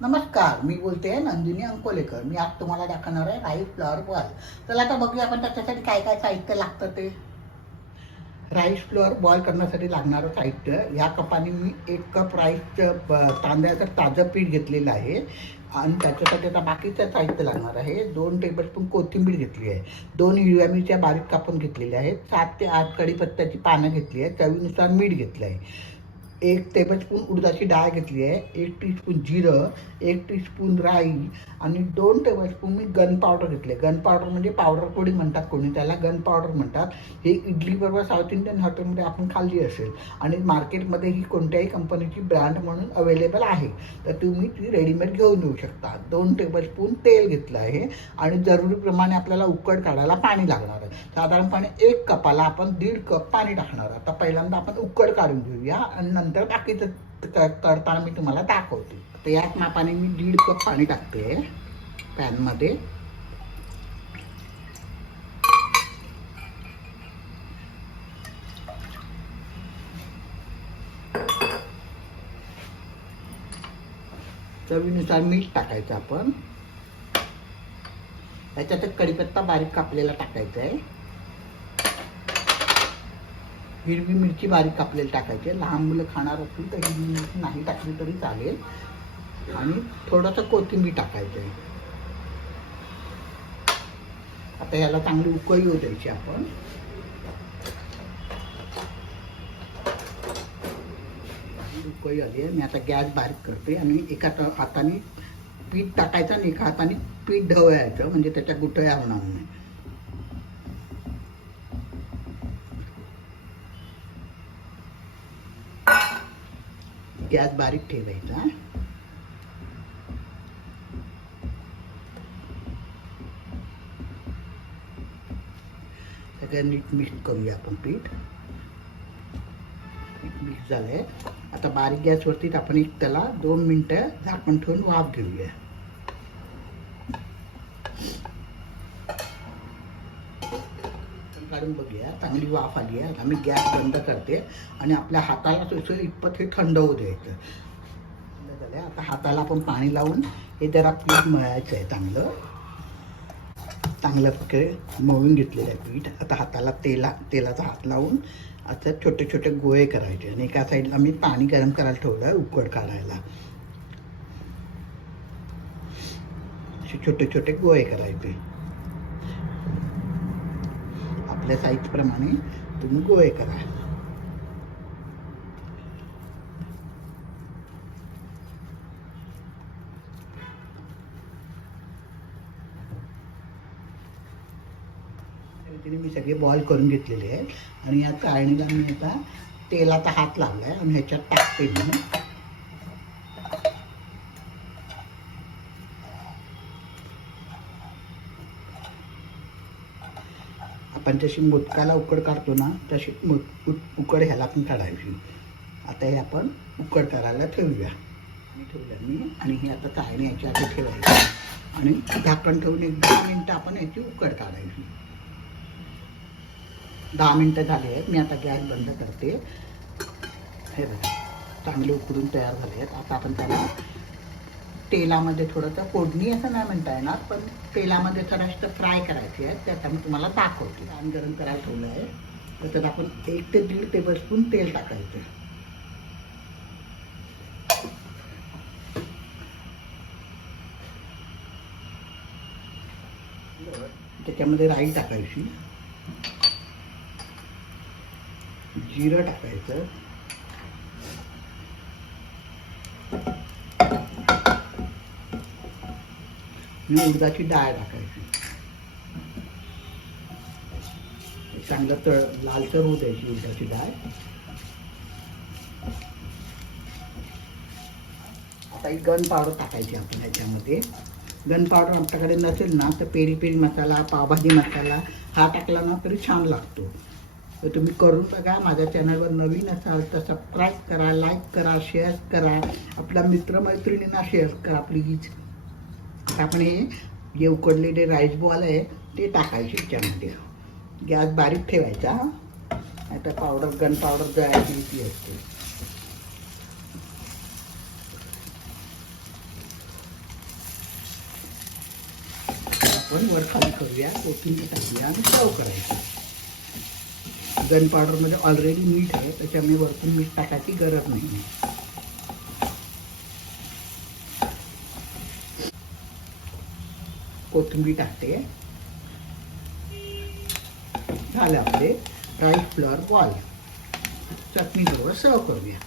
नमस्कार, मी बोलते नंदिनी अंकोलेकर. मी आज तुम्हाला दाखवणार आहे राईस फ्लॉवर बॉल. चला आता बघूया आपण त्याच्यासाठी काय काय साहित्य लागतं ते. राईस फ्लॉवर बॉल करण्यासाठी लागणारं साहित्य, ह्या कपाने मी 1 कप तांदळाचं ताजं पीठ घेतलेलं आहे आणि त्याच्यासाठी आता बाकीचं साहित्य लागणार आहे. 2 टेबलस्पून कोथिंबीर घेतली आहे, 2 हिरव्या मिरच्या बारीक कापून घेतलेल्या आहेत, 7 ते 8 कढीपत्त्याची पानं घेतली आहेत, चवीनुसार मीठ घेतलं आहे, 1 टेबलस्पून उडदाची डाळ घेतली आहे, 1 टीस्पून जिरं, 1 टीस्पून राई आणि 2 टेबलस्पून मी गन पावडर घेतले. गन पावडर म्हणजे पावडर पोडी म्हणतात कोणी, त्याला गन पावडर म्हणतात. हे इडलीबरोबर साऊथ इंडियन हॉटेलमध्ये आपण खाल्ली असेल आणि मार्केटमध्ये ही कोणत्याही कंपनीची ब्रँड म्हणून अवेलेबल आहे, तर तुम्ही ती रेडीमेड घेऊन येऊ शकता. 2 टेबलस्पून तेल घेतलं आहे आणि जरुरीप्रमाणे आपल्याला उकड काढायला पाणी लागणार आहे. साधारणपणे 1 कपाला आपण 1.5 कप पाणी टाकणार. आता पहिल्यांदा आपण उकड काढून घेऊया आणि नंतर बाकीचं करताना मी तुम्हाला दाखवते. तर याच मापाने मी 1.5 कप पाणी टाकते पॅनमध्ये. चवीनुसार मीठ टाकायचं आपण. त्याच्यात कढीपत्ता बारीक कापलेला टाकायचा आहे, हिरवी मिरची बारीक कापलेली टाकायची. लहान मुलं खाणार असतील तर हिरवी मिरची नाही टाकली तरी चालेल आणि थोडंसं कोथिंबीर टाकायचं आहे. आता याला चांगली उकळी येऊ द्यायची आपण. उकळी आली आहे, मी आता गॅस बारीक करते आणि एका हाताने पीठ टाकायचं आणि एका हाताने पीठ ढवळायचं, म्हणजे त्याच्या गुठळ्या होणार नाही. गॅस बारीक ठेवायचा. सगळं नीट मिक्स करूया आपण. पीठ मिक्स झालंय. आता बारीक गॅसवरतीच आपण त्याला 2 मिनिटं झाकण ठेवून वाफ घेऊया. काढून बघूया, चांगली वाफ आली आहे. आता मी गॅस बंद करते आणि आपल्या हाताला सोयीसोय इतपत हे थंड होऊ द्यायचं. थंड झालं. आता हाताला आपण पाणी लावून हे जरा पीठ मळायचं आहे. चांगल्या प्रकारे मळून घेतलेलं आहे पीठ. आता हाताला तेलाचा हात लावून असं छोटे छोटे गोळे करायचे आणि एका साईडला मी पाणी गरम करायला ठेवलं आहे उकड काढायला. असे छोटे छोटे गोळे करायचे. आपल्या साईजप्रमाणे तुम्ही गोळे करा. मी सगळे बॉल करून घेतलेले आहेत आणि या चाळणीला मी आता तेलाचा हात लावला आहे आणि ह्याच्यात टाकते मी. आपण जशी मोदकाला उकड काढतो ना, तशी उकड ह्याला पण काढायची. आता हे आपण उकड करायला ठेवूया. मी आणि हे आता चाळणी याच्या आधी ठेवायची आणि झाकण ठेवून 10 मिनिटं आपण याची उकड काढायची. 10 मिनिटं झाले आहेत. मी आता गॅस बंद करते. हे बघा, चांगले उकडून तयार झाले आहेत. आता आपण त्याला तेलामध्ये थोडंसं फोडणी असं नाही म्हणता येणार, पण तेलामध्ये थोडंसं फ्राय करायचे आहे. ते आता मी तुम्हाला दाखवते. पॅन गरम करायला ठेवलं आहे, तर त्यात आपण 1 ते 1.5 टेबलस्पून तेल टाकायचं. त्याच्यामध्ये राई टाकायची, जिरं टाकायचं, आणि उडदाची डाळ टाकायची. चांगलं लालसर होऊ द्यायची उडदाची डाळ. आता ही गन पावडर टाकायची आपण ह्याच्यामध्ये. गन पावडर आमच्याकडे नसेल ना तर पेरी पेरी मसाला, पावभाजी मसाला हा टाकला ना तरी छान लागतो. तर तुम्ही करून बघा. माझ्या चॅनलवर नवीन असाल तर सबस्क्राईब करा, लाईक करा, शेअर करा, आपल्या मित्रमैत्रिणींना शेअर करा प्लीज. आता आपण हे जे उकडलेले राईस बॉल आहे ते टाकायचे त्याच्यामध्ये. गॅस बारीक ठेवायचा, नाहीतर गन पावडर जळायची भीती असते. आपण वर खाली करूया, कोथिंबीर टाकूया आणि सर्व करायचं. गन पावडरमध्ये ऑलरेडी मीठ आहे, त्याच्यामुळे वरतून मीठ टाकायची गरज नाही. कोथिंबीर टाकते. झाले आपले राईस फ्लोअर बॉल. चटणी बरोबर सर्व करूया.